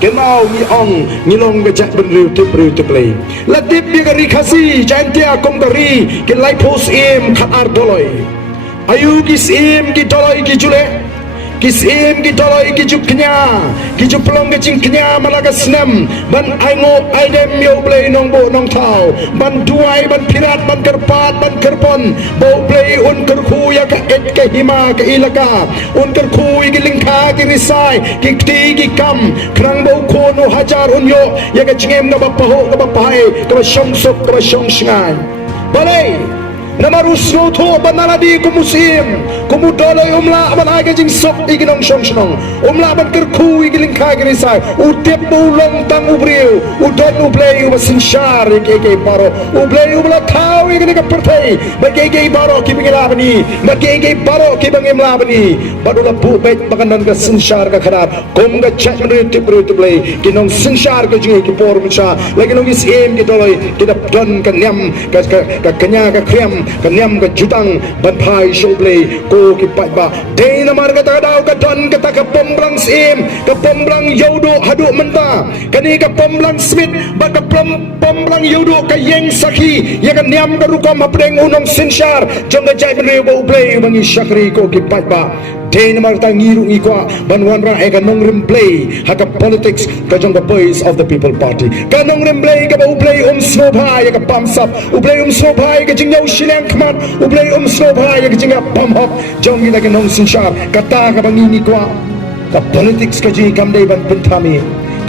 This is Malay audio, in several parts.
kenau ni ong ni long ke cak beriu tu play la tip bi gari khasi jantia kom gari ke lai pos em khat ar doloi ayu kis em ki doloi ki jule kis em ki doloi ki jup knya ki jup long ke cing knya malaga snam ban ai ngop ai dem yo play nong bo nong thau ban duai ban pirat ban kerpat ban kerpon bo play un kerkhu ya ka et ke hima ke ilaka un kerkhu ki lingkha ki risai ki ti ki kam krang bo ko no hajar un yo ya ka cingem ka ba paho ka ba pai ka ba shong sok ka ba shong shngai balai namarus no tho banaladi ku musim ku mudoloi umla ban ai jing sok iginong shong shnong umla ban kerkhu igiling kha giri sai utep bulong tang ubriu udon ublei u sinshar ke baro ublei ubla thau igini ka perthai ba ke baro ki bingila bani ba ke baro ki bangimla bani badula bu bet baganan ka sinshar ka kharab kom ga chat mri tipru tublei kinong sinshar ka jing ki por mucha lagi nong is em ki doloi ki da don ka nyam ka kanya ka krem ka niam ka jutang ban phai shoble ko ki pai ba dei na mar ka ta dau ka don ka ta ka pombrang sim ka pombrang yodo hadu menta kani ka pombrang smith ba ka pombrang yodo ka yeng sakhi ya ka niam ka rukom hapdeng unong sinshar jong ka jai bre bo play bangi shakri ko ki pai ba dei na mar ta ngiru ikwa ban wan ra e ka nong rim play ha ka politics ka jong ka boys of the people party ka nong rim play ka ba play snow bhai ka pam sap play snow bhai ka jing yau shileng kmat play snow bhai ka jing pam hop jong ina ka nong sinshar ka ta ka bangi ni kwa ka politics ka jing kam dei ban pentami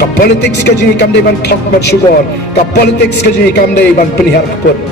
ka politics ka jing kam dei ban thak ban sugar ka politics ka jing kam dei ban penihar kaput